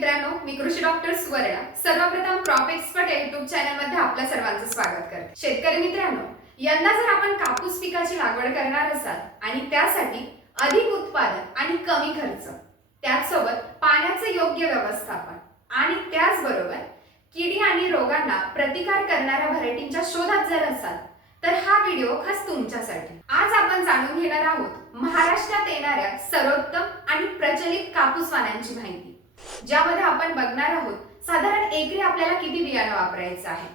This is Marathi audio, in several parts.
मित्रांनो मी कृषी डॉक्टर सुवर्णा. सर्वप्रथम क्रॉप एक्सपर्ट युट्यूब चॅनलमध्ये आपल्या सर्वांचं स्वागत करते. शेतकरी मित्रांनो यंदा जर आपण कापूस पिकाची लागवड करणार असाल आणि त्यासाठी अधिक उत्पादन आणि कमी खर्च त्याचसोबत पाण्याचं योग्य व्यवस्थापन आणि त्याचबरोबर किडी आणि रोगांना प्रतिकार करणाऱ्या व्हरायटींच्या शोधात जर असाल तर हा व्हिडिओ खास तुमच्यासाठी. आज आपण जाणून घेणार आहोत महाराष्ट्रात येणाऱ्या सर्वोत्तम आणि प्रचलित कापूस वाणांची माहिती. ज्यामध्ये आपण बघणार आहोत साधारण एकरी आपल्याला किती बियाणं वापरायचं आहे?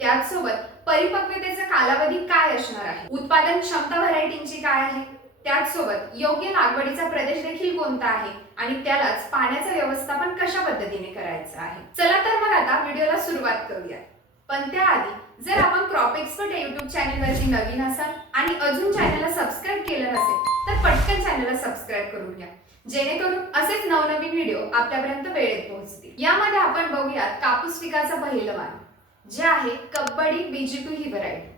त्याचसोबत परिपक्वतेचा कालावधी काय असणार आहे? उत्पादन क्षमता व्हरायटींची काय आहे? त्याचसोबत योग्य लागवडीचा प्रदेश देखील कोणता आहे? आणि त्यालाच पाण्याचं व्यवस्थापन कशा पद्धतीने करायचं आहे? चला तर मग आता व्हिडिओला सुरुवात करूया पण त्याआधी जर आपण क्रॉप एक्सपर्ट युट्यूब चॅनलवरती नवीन असाल आणि अजून चॅनलला सबस्क्राईब केलं नसेल तर पटकन चॅनलला सबस्क्राईब करून घ्या. जेणेकरून असेच नवनवीन व्हिडिओ आपल्यापर्यंत वेळेत पोहोचतील. यामध्ये आपण बघूयात कापूस पिकाचं पहिलं वाण जे आहे कब्बडी बीजी टू ही व्हरायटी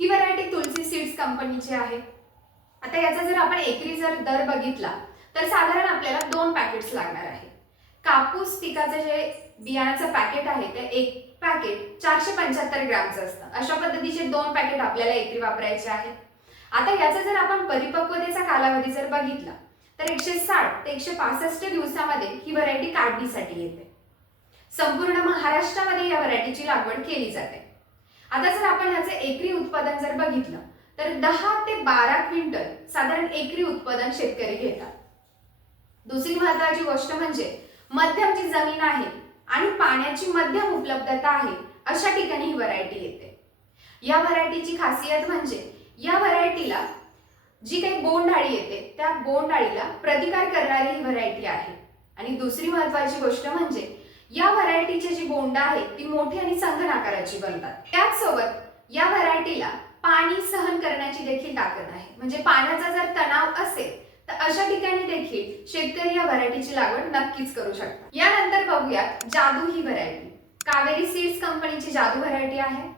ही व्हरायटी तुलसी सीड्स कंपनीची आहे. आता याचा जर आपण एकरी जर दर बघितला तर साधारण आपल्याला दोन पॅकेट्स लागणार आहे. कापूस पिकाचं जे बियाण्याचं पॅकेट आहे ते एक पॅकेट चारशे पंच्याहत्तर ग्रॅमचं असतं. अशा पद्धतीचे दोन पॅकेट आपल्याला एकरी वापरायचे आहेत आता याचा जर आपण परिपक्वतेचा कालावधी जर बघितला तर एकशे साठ ते एकशे पासष्ट दिवसामध्ये ही व्हरायटी काढणीसाठी येते. संपूर्ण महाराष्ट्रामध्ये या व्हरायटीची लागवड केली जाते. आता जर आपण याचे एकरी उत्पादन जर बघितलं तर दहा ते बारा क्विंटल साधारण एकरी उत्पादन शेतकरी घेतात. दुसरी महत्वाची गोष्ट म्हणजे मध्यम जी जमीन आहे आणि पाण्याची मध्यम उपलब्धता आहे अशा ठिकाणी ही व्हरायटी येते. या व्हरायटीची खासियत म्हणजे या व्हरायटीला जी काही बोंडाळी येते त्या बोंडाळीला प्रतिकार करणारी ही व्हरायटी आहे. आणि दुसरी महत्वाची गोष्ट म्हणजे या व्हरायटीची जी बोंड आहे ती मोठी आणि संघन आकाराची बनतात. त्याचसोबत या व्हरायटीला पाणी सहन करण्याची देखील ताकद आहे. म्हणजे पाण्याचा जर तणाव असेल तर अशा ठिकाणी देखील शेतकरी या व्हरायटीची लागवड नक्कीच करू शकतात. यानंतर बघूयात जादू ही व्हरायटी कावेरी सीड्स कंपनीची जादू व्हरायटी आहे.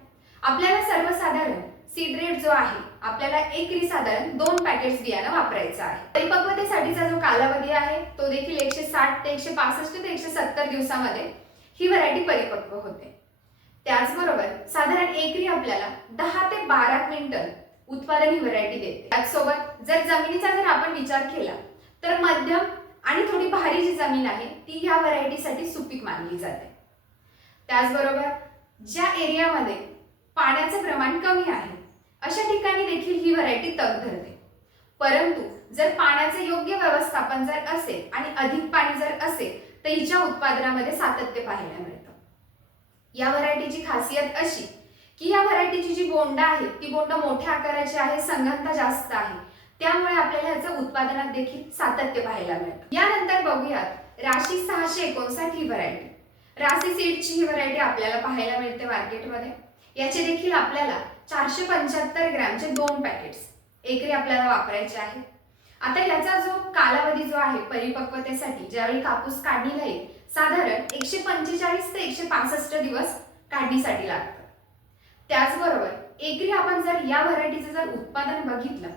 आपल्याला सर्वसाधारण सीड रेट जो आहे आपल्याला एकरी साधारण दोन पॅकेट्स बियाणं वापरायचं आहे. परिपक्वतेसाठीचा जो कालावधी आहे तो देखील एकशे साठ ते एकशे पासष्ट ते एकशे सत्तर दिवसामध्ये ही व्हरायटी परिपक्व होते. त्याचबरोबर साधारण एकरी आपल्याला दहा ते बारा क्विंटल उत्पादन ही व्हरायटी देते. त्याचसोबत जर जमिनीचा जर आपण विचार केला तर मध्यम आणि थोडी भारी जी जमीन आहे ती या व्हरायटीसाठी सुपीक मानली जाते. त्याचबरोबर ज्या एरियामध्ये पाण्याचं प्रमाण कमी आहे अशा ठिकाणी देखील ही व्हरायटी तग धरते. परंतु जर पाण्याचे योग्य व्यवस्थापन जर असेल आणि अधिक पाणी जर असेल तर हिच्या उत्पादनामध्ये सातत्य पाहायला मिळतं. या व्हरायटीची खासियत अशी की या व्हरायटीची जी बोंड आहे ती बोंड मोठ्या आकाराची आहे संघनता जास्त आहे. त्यामुळे आपल्याला याचं उत्पादनात देखील सातत्य पाहायला मिळतं. यानंतर बघूयात राशी सहाशे एकोणसाठ ही व्हरायटी राशी सीडची ही व्हरायटी आपल्याला पाहायला मिळते मार्केटमध्ये याचे देखील आपल्याला चारशे पंच्याहत्तर ग्रॅमचे दोन पॅकेट्स. एकरी आपल्याला वापरायचे आहे. आता याचा जो कालावधी जो आहे परिपक्वतेसाठी ज्यावेळी कापूस काढणीला येईल साधारण एकशे पंचेचाळीस ते एकशे पासष्ट दिवस काढणीसाठी लागतं. त्याचबरोबर एकरी आपण जर या व्हरायटीचं जर उत्पादन बघितलं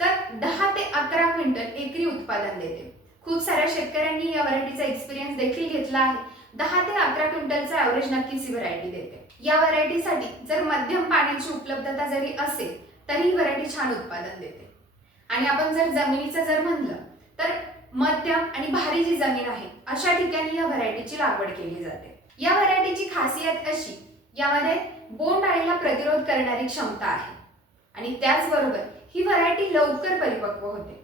तर दहा ते अकरा क्विंटल एकरी उत्पादन देते. खूप साऱ्या शेतकऱ्यांनी या व्हरायटीचा एक्सपिरियन्स देखील घेतला आहे. दहा ते अकरा क्विंटलचा ॲव्हरेज नक्कीच ही व्हरायटी देते. या व्हरायटीसाठी जर मध्यम पाण्याची उपलब्धता जरी असेल तरी ही व्हरायटी छान उत्पादन देते. आणि आपण जर जमिनीचं जर म्हणलं तर मध्यम आणि भारी जी जमीन आहे अशा ठिकाणी या व्हरायटीची लागवड केली जाते. या व्हरायटीची खासियत अशी यामध्ये बोंड अळीला प्रतिरोध करणारी क्षमता आहे. आणि त्याचबरोबर ही व्हरायटी लवकर परिपक्व होते.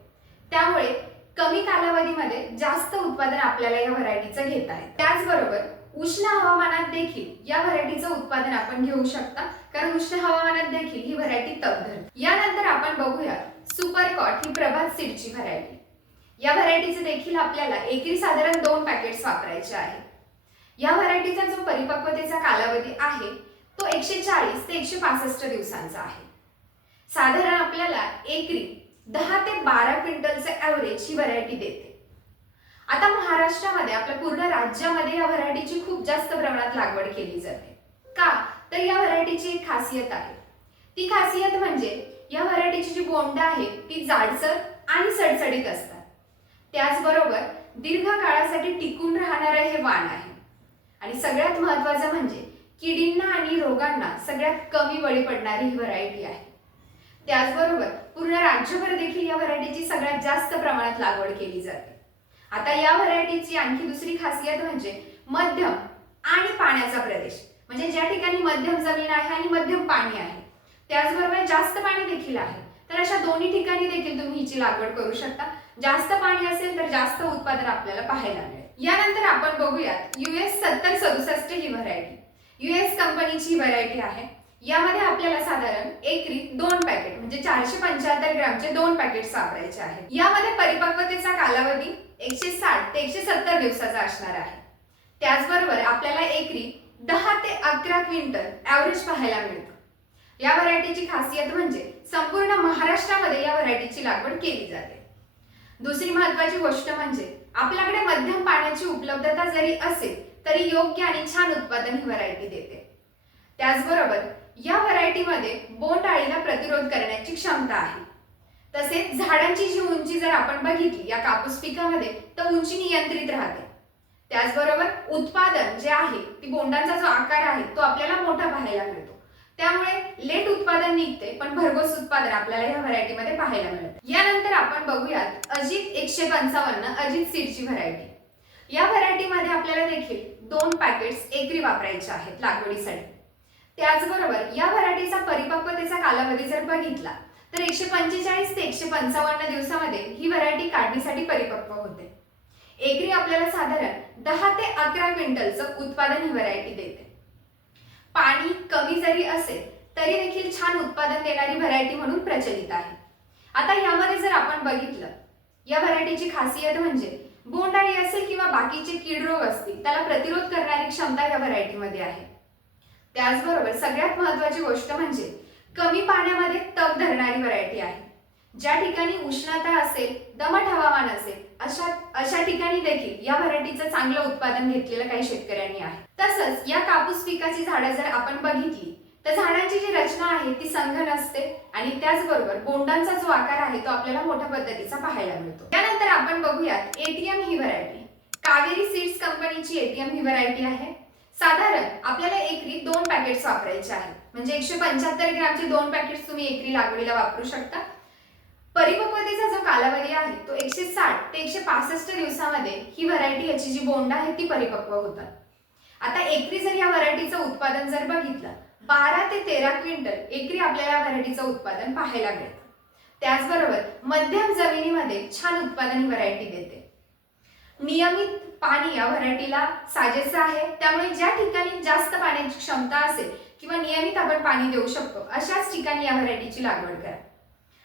त्यामुळे कमी कालावधीमध्ये जास्त उत्पादन आपल्याला या व्हरायटीचं घेता आहे त्याचबरोबर उष्ण हवामानात देखील या व्हरायटीचं उत्पादन आपण घेऊ शकता कारण उष्ण हवामानात देखील ही व्हरायटी तग धरते. यानंतर आपण बघूया सुपर कॉट ही प्रभात सीडची व्हरायटी. या व्हरायटीचे देखील आपल्याला एकरी साधारण दोन पॅकेट्स वापरायचे आहे या व्हरायटीचा जो परिपक्वतेचा कालावधी आहे तो एकशे चाळीस ते एकशे पासष्ट दिवसांचा आहे. साधारण आपल्याला एकरी दहा ते बारा क्विंटलचं ॲव्हरेज ही व्हरायटी देते. आता महाराष्ट्रामध्ये आपल्या पूर्ण राज्यामध्ये या व्हरायटीची खूप जास्त प्रमाणात लागवड केली जाते. का? तर या व्हरायटीची एक खासियत आहे. ती खासियत म्हणजे या व्हरायटीची जी बोंड आहे ती जाडसर आणि सडसडीत असतात. त्याचबरोबर दीर्घ काळासाठी टिकून राहणारं हे वाण आहे. आणि सगळ्यात महत्वाचं म्हणजे किडींना आणि रोगांना सगळ्यात कमी बळी पडणारी ही व्हरायटी आहे. त्याचबरोबर पूर्ण राज्यभर देखील या व्हरायटीची सगळ्यात जास्त प्रमाणात लागवड केली जाते. आता या व्हरायटीची आणखी दुसरी खासियत म्हणजे मध्यम आणि पाण्याचा प्रदेश. म्हणजे ज्या ठिकाणी मध्यम जमीन आहे आणि मध्यम पाणी आहे. त्याचबरोबर जास्त पाणी देखील आहे. तर अशा दोन्ही ठिकाणी देखील तुम्ही हिची लागवड करू शकता. जास्त पाणी असेल तर जास्त उत्पादन आपल्याला पाहायला मिळेल. यानंतर आपण बघूयात युएस सत्तर सदुसष्ट ही व्हरायटी. युएस कंपनीची ही व्हरायटी आहे. यामध्ये आपल्याला साधारण एकरी दोन पॅकेट म्हणजे चारशे पंच्याहत्तर ग्रामचे दोन पॅकेट वापरायचे आहेत. यामध्ये परिपक्वतेचा कालावधी एकशे साठ ते एकशे सत्तर दिवसाचा असणार आहे. त्याचबरोबर आपल्याला एकरी दहा ते अकरा क्विंटल ऍव्हरेज पाहायला मिळतं. या व्हरायटीची खासियत म्हणजे संपूर्ण महाराष्ट्रामध्ये या व्हरायटीची लागवड केली जाते. दुसरी महत्वाची गोष्ट म्हणजे आपल्याकडे मध्यम पाण्याची उपलब्धता जरी असेल तरी योग्य आणि छान उत्पादन ही व्हरायटी देते. त्याचबरोबर या व्हरायटीमध्ये बोंड अळीला प्रतिरोध करण्याची क्षमता आहे. तसेच झाडांची जी उंची जर आपण बघितली या कापूस पिकामध्ये तर उंची नियंत्रित राहते. त्याचबरोबर उत्पादन जे आहे ती बोंडांचा जो आकार आहे तो आपल्याला मोठा पाहायला मिळतो. त्यामुळे लेट उत्पादन निघते पण भरघोस उत्पादन आपल्याला या व्हरायटीमध्ये पाहायला मिळतं. यानंतर आपण बघूयात अजित एकशे पंचावन्न अजित सीडची व्हरायटी. या व्हरायटीमध्ये आपल्याला देखील दोन पॅकेट्स एकरी वापरायचे आहेत लागवडीसाठी. त्याचबरोबर या व्हरायटीचा परिपक्वतेचा कालावधी जर बघितला तर एकशे पंचेचाळीस ते एकशे पंचावन्न दिवसामध्ये ही व्हरायटी काढणीसाठी परिपक्व होते. एकरी आपल्याला साधारण दहा ते अकरा क्विंटलचं उत्पादन ही व्हरायटी देते. पाणी कमी जरी असेल तरी देखील छान उत्पादन देणारी व्हरायटी म्हणून प्रचलित आहे. आता यामध्ये जर आपण बघितलं या व्हरायटीची खासियत म्हणजे बोंडाळी असेल किंवा बाकीचे कीड रोग असतील त्याला प्रतिरोध करणारी क्षमता या व्हरायटीमध्ये आहे. त्याचबरोबर सगळ्यात महत्वाची गोष्ट म्हणजे कमी पाण्यामध्ये तग धरणारी व्हरायटी आहे. ज्या ठिकाणी उष्णता असेल दमट हवामान असेल अशा अशा ठिकाणी देखील या व्हरायटीचं चांगलं उत्पादन घेतलेलं काही शेतकऱ्यांनी आहे. तसंच या कापूस पिकाची झाडं जर आपण बघितली तर झाडांची जी रचना आहे ती संघन असते आणि त्याचबरोबर बोंडांचा जो आकार आहे तो आपल्याला मोठ्या पद्धतीचा पाहायला मिळतो. त्यानंतर आपण बघूयात एटीएम ही व्हरायटी कावेरी सीड्स कंपनीची एटीएम ही व्हरायटी आहे. साधारण आपल्याला एकरी दोन पॅकेट्स वापरायचे आहेत. म्हणजे एकशे पंच्याहत्तर ग्रॅमचे दोन पॅकेट्स तुम्ही एकरी लागवडीला वापरू शकता. परिपक्वतेचा जो कालावधी आहे तो एकशे साठ ते एकशे पासष्ट दिवसामध्ये ही व्हरायटी याची जी बोंड आहे ती परिपक्व होतात. आता एकरी जर या व्हरायटीचं उत्पादन जर बघितलं बारा ते तेरा क्विंटल एकरी आपल्याला या व्हरायटीचं उत्पादन पाहायला मिळतं. त्याचबरोबर मध्यम जमिनीमध्ये छान उत्पादन ही व्हरायटी देते. नियमित पाणी या व्हरायटीला साजेचं आहे. त्यामुळे ज्या ठिकाणी जास्त पाण्याची क्षमता असेल किंवा नियमित आपण पाणी देऊ शकतो अशाच ठिकाणी या व्हरायटीची लागवड करा.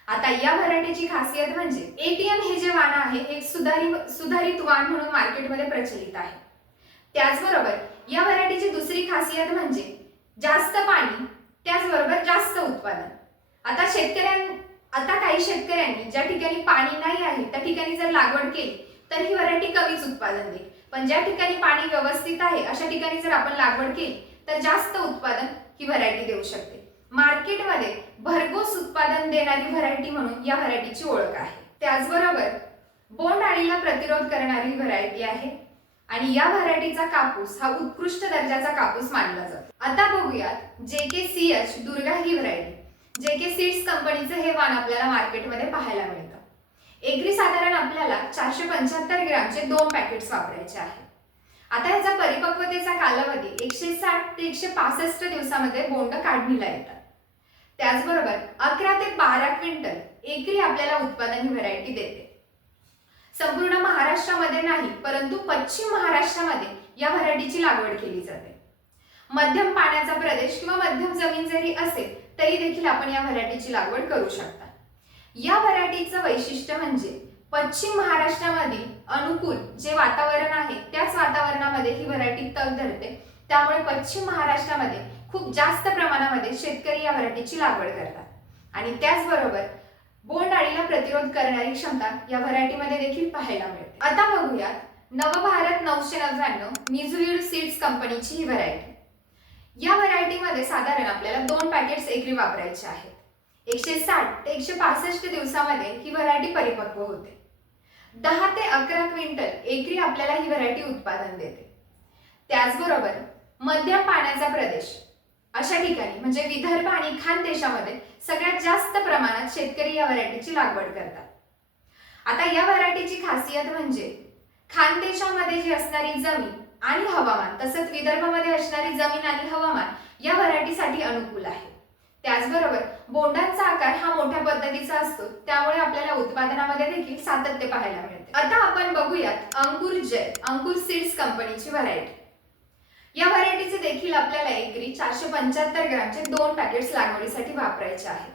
आता या व्हरायटीची खासियत म्हणजे एटीएम हे जे वाण आहे हे सुधारित सुधारित वाण म्हणून मार्केटमध्ये प्रचलित आहे. त्याचबरोबर या व्हरायटीची दुसरी खासियत म्हणजे जास्त पाणी त्याचबरोबर जास्त उत्पादन. आता शेतकऱ्यां आता काही शेतकऱ्यांनी ज्या ठिकाणी पाणी नाही आहे त्या ठिकाणी जर लागवड केली तर ही व्हरायटी कमीच उत्पादन देईल. पण ज्या ठिकाणी पाणी व्यवस्थित आहे अशा ठिकाणी जर आपण लागवड केली तर जास्त उत्पादन ही व्हरायटी देऊ शकते. मार्केटमध्ये भरघोस उत्पादन देणारी व्हरायटी म्हणून या व्हरायटीची ओळख आहे. त्याचबरोबर बोंड अळीला प्रतिरोध करणारी व्हरायटी आहे. आणि या व्हरायटीचा कापूस हा उत्कृष्ट दर्जाचा कापूस मानला जातो. आता बघूयात J K C H Durga ही व्हरायटी जे के सीड्स कंपनीचं हे वाण आपल्याला मार्केटमध्ये पाहायला मिळतं एकरी साधारण आपल्याला चारशे पंच्याहत्तर ग्रॅमचे दोन पॅकेट्स वापरायचे आहे आता याचा परिपक्वतेचा कालावधी एकशे साठ ते एकशे पासष्ट दिवसामध्ये बोंड काढणीला येतात. त्याचबरोबर अकरा ते बारा क्विंटल एकरी आपल्याला उत्पादन ही व्हरायटी देते. संपूर्ण महाराष्ट्रामध्ये नाही परंतु पश्चिम महाराष्ट्रामध्ये या व्हरायटीची लागवड केली जाते. मध्यम पाण्याचा प्रदेश किंवा मध्यम जमीन जरी असेल तरी देखील आपण या व्हरायटीची लागवड करू शकता. या व्हरायटीचं वैशिष्ट्य म्हणजे पश्चिम महाराष्ट्रामध्ये अनुकूल जे वातावरण आहे त्याच वातावरणामध्ये ही व्हरायटी तग धरते. त्यामुळे पश्चिम महाराष्ट्रामध्ये खूप जास्त प्रमाणामध्ये शेतकरी या व्हरायटीची लागवड करतात. आणि त्याचबरोबर बोंड अळीला प्रतिरोध करणारी क्षमता या व्हरायटीमध्ये देखील पाहायला मिळते. आता बघूयात नवभारत नऊशे नव्याण्णव मिझुईड सीड्स कंपनीची ही व्हरायटी या व्हरायटीमध्ये साधारण आपल्याला दोन पॅकेट्स एकरी वापरायचे आहेत. एकशे साठ ते एकशे पासष्ट दिवसामध्ये ही व्हरायटी परिपक्व होते. दहा ते अकरा क्विंटल एकरी आपल्याला ही व्हरायटी उत्पादन देते. त्याचबरोबर मध्यम पाण्याचा प्रदेश अशा ठिकाणी म्हणजे विदर्भ आणि खानदेशामध्ये सगळ्यात जास्त प्रमाणात शेतकरी या व्हरायटीची लागवड करतात. आता या व्हरायटीची खासियत म्हणजे खानदेशामध्ये जी असणारी जमीन आणि हवामान तसंच विदर्भामध्ये असणारी जमीन आणि हवामान या व्हरायटीसाठी अनुकूल आहे. त्याचबरोबर बोंडांचा आकार हा मोठ्या पद्धतीचा असतो. त्यामुळे आपल्याला उत्पादनामध्ये देखील सातत्य पाहायला मिळते. आता आपण बघूयात अंकुर जय अंकुर सीड्स कंपनीची व्हरायटी या व्हरायटीचे देखील आपल्याला एकरी चारशे पंच्याहत्तर ग्रामचे दोन पॅकेट्स लागवडीसाठी वापरायचे आहे.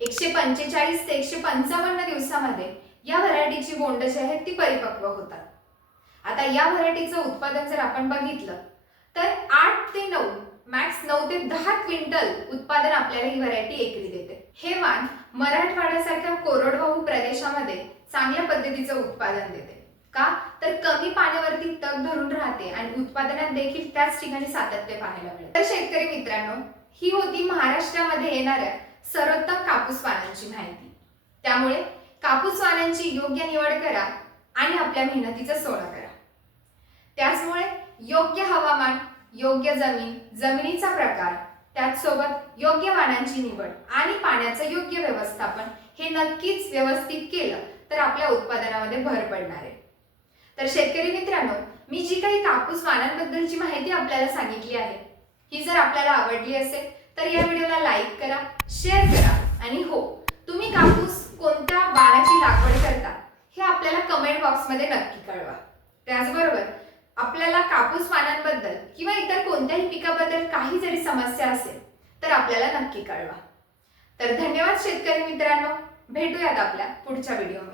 एकशे पंचेचाळीस ते एकशे पंचावन्न दिवसामध्ये या व्हरायटीची बोंड जी आहेत ती परिपक्व होतात. आता या व्हरायटीचं उत्पादन जर आपण बघितलं तर आठ ते नऊ नऊ ते दहा क्विंटल उत्पादन आपल्याला ही व्हरायटी एकरी देते. हे वाण मराठवाड्यासारख्या कोरडवाहू प्रदेशामध्ये चांगल्या पद्धतीचं उत्पादन देते. का? तर कमी पाण्यावरती तग धरून राहते आणि उत्पादनात देखील त्याच ठिकाणी सातत्य पाहायला मिळते. तर शेतकरी मित्रांनो ही होती महाराष्ट्रामध्ये येणाऱ्या सर्वोत्तम कापूस वाणांची माहिती. त्यामुळे कापूस वाणांची योग्य निवड करा आणि आपल्या मेहनतीचं सोडा करा. त्याचमुळे योग्य हवामान योग्य जमीन जमिनीचा प्रकार त्याचसोबत योग्य वाणांची निवड आणि पाण्याचं योग्य व्यवस्थापन हे नक्कीच व्यवस्थित केलं तर आपल्या उत्पादनामध्ये भर पडणार आहे. तर शेतकरी मित्रांनो मी जी काही कापूस वाणांबद्दलची माहिती आपल्याला सांगितली आहे ही जर आपल्याला आवडली असेल तर या व्हिडिओला लाईक करा शेअर करा आणि हो तुम्ही कापूस कोणत्या वाणाची लागवड करता हे आपल्याला कमेंट बॉक्समध्ये नक्की कळवा. त्याचबरोबर आपल्याला कापूस पानांबद्दल किंवा इतर कोणत्याही पिकाबद्दल काही जरी समस्या असेल तर आपल्याला नक्की कळवा. तर धन्यवाद शेतकरी मित्रांनो. भेटूयात आपल्या पुढच्या व्हिडिओमध्ये.